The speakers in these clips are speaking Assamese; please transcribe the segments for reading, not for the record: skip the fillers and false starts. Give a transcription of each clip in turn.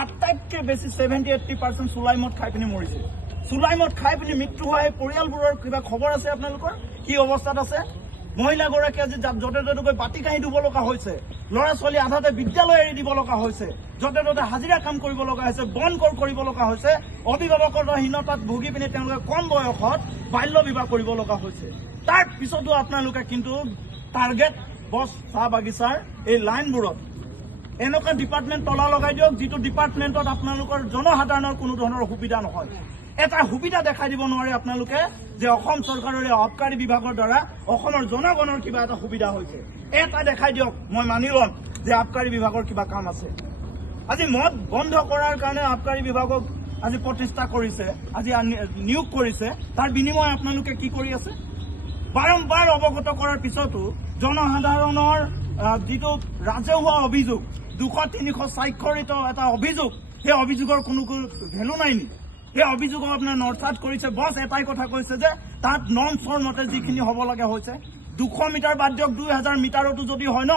আটাইতকৈ বেছি 70-80% চুলাই মদ খাই পিনি মৰিছে। চুলাই মদ খাই পিনি মৃত্যু হোৱা এই পৰিয়ালবোৰৰ কিবা খবৰ আছে আপোনালোকৰ? কি অৱস্থাত আছে? মহিলাগৰাকী আজি য'তে ত'তে গৈ বাতি কাঁহী ধুব লগা হৈছে, ল'ৰা ছোৱালী আধাতে বিদ্যালয় এৰি দিব লগা হৈছে, য'তে ত'তে হাজিৰা কাম কৰিব লগা হৈছে, বন কৰ কৰিব লগা হৈছে, অভিভাৱকহীনতাত ভুগি পিনি তেওঁলোকে কম বয়সত বাল্য বিবাহ কৰিব লগা হৈছে। তাৰ পিছতো আপোনালোকে কিন্তু টাৰ্গেট বছ চাহ বাগিচাৰ এই লাইনবোৰত এনেকুৱা ডিপাৰ্টমেণ্ট তলা লগাই দিয়ক, যিটো ডিপাৰ্টমেণ্টত আপোনালোকৰ জনসাধাৰণৰ কোনো ধৰণৰ অসুবিধা নহয়। এটা সুবিধা দেখাই দিব নোৱাৰে আপোনালোকে যে অসম চৰকাৰৰ এই আবকাৰী বিভাগৰ দ্বাৰা অসমৰ জনগণৰ কিবা এটা সুবিধা হৈছে। এটা দেখাই দিয়ক, মই মানি ল'ম যে আবকাৰী বিভাগৰ কিবা কাম আছে। আজি মদ বন্ধ কৰাৰ কাৰণে আবকাৰী বিভাগক আজি প্ৰতিষ্ঠা কৰিছে, আজি নিয়োগ কৰিছে, তাৰ বিনিময় আপোনালোকে কি কৰি আছে? বাৰম্বাৰ অৱগত কৰাৰ পিছতো জনসাধাৰণৰ যিটো ৰাজহুৱা অভিযোগ, 200-300 স্বাক্ষৰিত এটা অভিযোগ, সেই অভিযোগৰ কোনো ভেলু নাই নেকি? সেই অভিযোগক আপোনাৰ নৰ্থাত কৰিছে। বছ এটাই কথা কৈছে যে তাত নৰ্মছৰ মতে যিখিনি হ'ব লাগে হৈছে। 200 মিটাৰ বাদ দিয়ক, 2000 মিটাৰতো যদি হয় ন,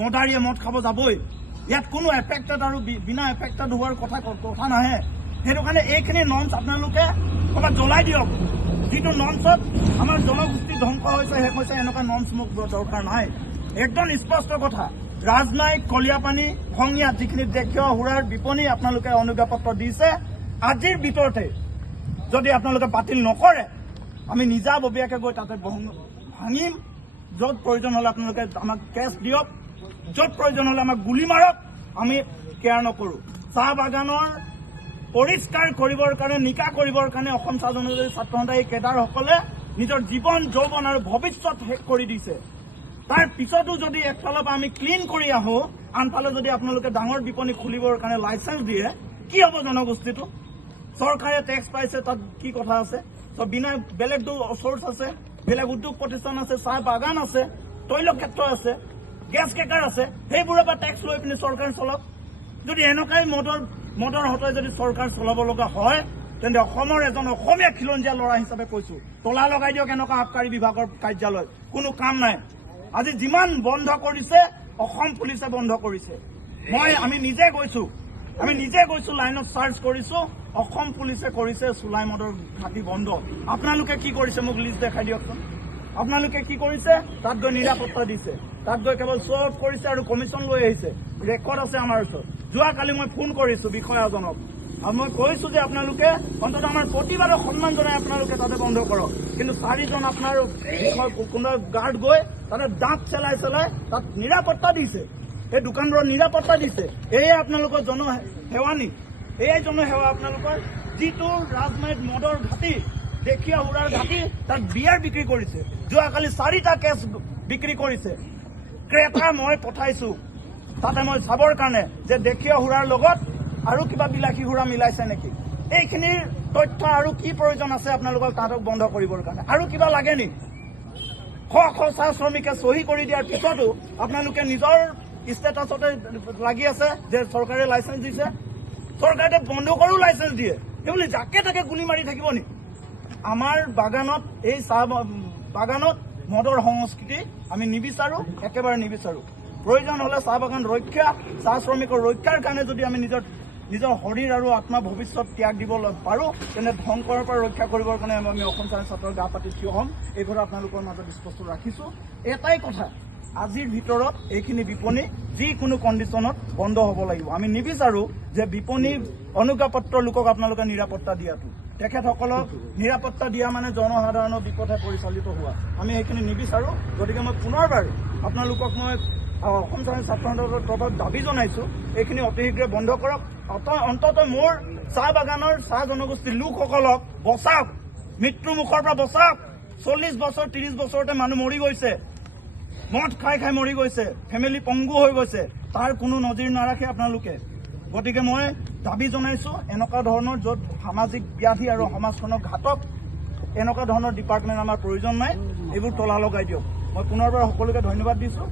মদাৰীয়ে মদ খাব যাবই। ইয়াত কোনো এফেক্টেড আৰু বিনা এফেক্টেড হোৱাৰ কথা নাহে। সেইটো কাৰণে এইখিনি নৰ্মছ আপোনালোকে ক'ৰবাত জ্বলাই দিয়ক। যিটো নৰ্মছত আমাৰ জনগোষ্ঠী ধ্বংস হৈছে, শেষ হৈছে, এনেকুৱা নৰ্মছ মোক দৰকাৰ নাই। একদম স্পষ্ট কথা। ৰাজনায়িক, কলিয়াপানী, ভঙিয়াত যিখিনি দেশীয় সুৰাৰ বিপণী আপোনালোকে অনুজ্ঞাপত্ৰ দিছে, আজিৰ ভিতৰতে যদি আপোনালোকে বাতিল নকৰে, আমি নিজাববীয়াকৈ গৈ তাতে ভাঙিম। য'ত প্ৰয়োজন হ'লে আপোনালোকে আমাক কেছ দিয়ক, য'ত প্ৰয়োজন হ'লে আমাক গুলী মাৰক, আমি কেয়াৰ নকৰোঁ। চাহ বাগানৰ পৰিষ্কাৰ কৰিবৰ কাৰণে, নিকা কৰিবৰ কাৰণে অসম চাহ জনজাতি ছাত্ৰ সন্থা এই কেডাৰসকলে নিজৰ জীৱন, যৌৱন আৰু ভৱিষ্যত শেষ কৰি দিছে। তাৰ পিছতো যদি একফালৰ পৰা আমি ক্লিন কৰি আহোঁ, আনফালে যদি আপোনালোকে ডাঙৰ বিপণী খুলিবৰ কাৰণে লাইচেঞ্চ দিয়ে, কি হ'ব জনগোষ্ঠীটো? চৰকাৰে টেক্স পাইছে, তাত কি কথা আছে? বিনা বেলেগতো চ'ৰ্চ আছে, বেলেগ উদ্যোগ প্ৰতিষ্ঠান আছে, চাহ বাগান আছে, তৈল ক্ষেত্ৰ আছে, গেছ কেকাৰ আছে, সেইবোৰৰ পৰা টেক্স লৈ পিনি চৰকাৰ চলক। যদি এনেকুৱাই মদৰ হতে যদি চৰকাৰ চলাব লগা হয়, তেন্তে অসমৰ এজন অসমীয়া খিলঞ্জীয়া ল'ৰা হিচাপে কৈছো, তলা লগাই দিয়ক এনেকুৱা আবকাৰী বিভাগৰ কাৰ্যালয়। কোনো কাম নাই। আজি যিমান বন্ধ কৰিছে, অসম পুলিচে বন্ধ কৰিছে। আমি নিজে গৈছো লাইনত চাৰ্চ কৰিছো, অসম পুলিচে কৰিছে চুলাই মদৰ ঘাটি বন্ধ। আপোনালোকে কি কৰিছে মোক লিষ্ট দেখাই দিয়কচোন। আপোনালোকে কি কৰিছে? তাত গৈ নিৰাপত্তা দিছে, তাত গৈ কেৱল শ্ব' অফ কৰিছে আৰু কমিশ্যন লৈ আহিছে। ৰেকৰ্ড আছে আমাৰ ওচৰত। যোৱাকালি মই ফোন কৰিছো বিষয়াজনক আৰু মই কৈছো যে আপোনালোকে অন্ততঃ আমাৰ প্ৰতিবাদক সন্মান জনাই আপোনালোকে তাতে বন্ধ কৰক। কিন্তু 4জন আপোনাৰ কোনোবা গাৰ্ড গৈ তাতে দাঁত চেলাই তাত নিৰাপত্তা দিছে, এই দোকানবোৰত নিৰাপত্তা দিছে। এয়ে আপোনালোকৰ জনসেৱা নি? এয়াই জনসেৱা আপোনালোকৰ? যিটো ৰাজমাইত মদৰ ঘাটি, দেশীয়া সুৰাৰ ঘাটি, তাত বিয়াৰ বিক্ৰী কৰিছে। যোৱাকালি 4টা কেছ বিক্ৰী কৰিছে। ক্ৰেতা মই পঠাইছো তাতে মই চাবৰ কাৰণে যে দেশীয় সুৰাৰ লগত আৰু কিবা বিলাসী সুৰা মিলাইছে নেকি। এইখিনিৰ তথ্য আৰু কি প্ৰয়োজন আছে আপোনালোকক তাহাঁতক বন্ধ কৰিবৰ কাৰণে? আৰু কিবা লাগে নেকি? শ চাহ শ্ৰমিকে চহী কৰি দিয়াৰ পিছতো আপোনালোকে নিজৰ ষ্টেটাছতে লাগি আছে যে চৰকাৰে লাইচেঞ্চ দিছে। চৰকাৰে বন্ধকৰো লাইচেঞ্চ দিয়ে, সেইবুলি যাকে তাকে গুলী মাৰি থাকিব নেকি? আমাৰ বাগানত, এই চাহ বাগানত মদৰ সংস্কৃতি আমি নিবিচাৰো, একেবাৰে নিবিচাৰো। প্ৰয়োজন হ'লে চাহ বাগান ৰক্ষা, চাহ শ্ৰমিকৰ ৰক্ষাৰ কাৰণে যদি আমি নিজৰ শৰীৰ আৰু আত্মা ভৱিষ্যত ত্যাগ দিব পাৰোঁ, তেনে ধ্বংসৰ পৰা ৰক্ষা কৰিবৰ কাৰণে আমি অসম চাহ ছাত্ৰৰ গা পাতি থিয় হ'ম। এই কথা আপোনালোকৰ মাজত স্পষ্ট ৰাখিছোঁ। এটাই কথা, আজিৰ ভিতৰত এইখিনি বিপণী যিকোনো কণ্ডিশ্যনত বন্ধ হ'ব লাগিব। আমি নিবিচাৰোঁ যে বিপণী অনুজ্ঞাপত্ৰ লোকক আপোনালোকে নিৰাপত্তা দিয়াটো, তেখেতসকলক নিৰাপত্তা দিয়া মানে জনসাধাৰণৰ বিপথে পৰিচালিত হোৱা, আমি সেইখিনি নিবিচাৰোঁ। গতিকে মই পুনৰবাৰ আপোনালোকক মই অসম চাহ ছাত্ৰ সন্থাৰ তৰফত দাবী জনাইছোঁ, এইখিনি অতি শীঘ্ৰে বন্ধ কৰক। অন্ততঃ মোৰ চাহ বাগানৰ চাহ জনগোষ্ঠীৰ লোকসকলক বচাওক, মৃত্যুৰ মুখৰ পৰা বচাওক। 40 বছৰ 30 বছৰতে মানুহ মৰি গৈছে, মদ খাই মৰি গৈছে, ফেমিলি পংগু হৈ গৈছে, তাৰ কোনো নজিৰ নাৰাখে আপোনালোকে। গতিকে মই দাবী জনাইছোঁ, এনেকুৱা ধৰণৰ য'ত সামাজিক ব্যাধি আৰু সমাজখনক ঘাতক এনেকুৱা ধৰণৰ ডিপাৰ্টমেণ্ট আমাৰ প্ৰয়োজন নাই, এইবোৰ তলা লগাই দিয়ক। মই পুনৰবাৰ সকলোকে ধন্যবাদ দিছোঁ।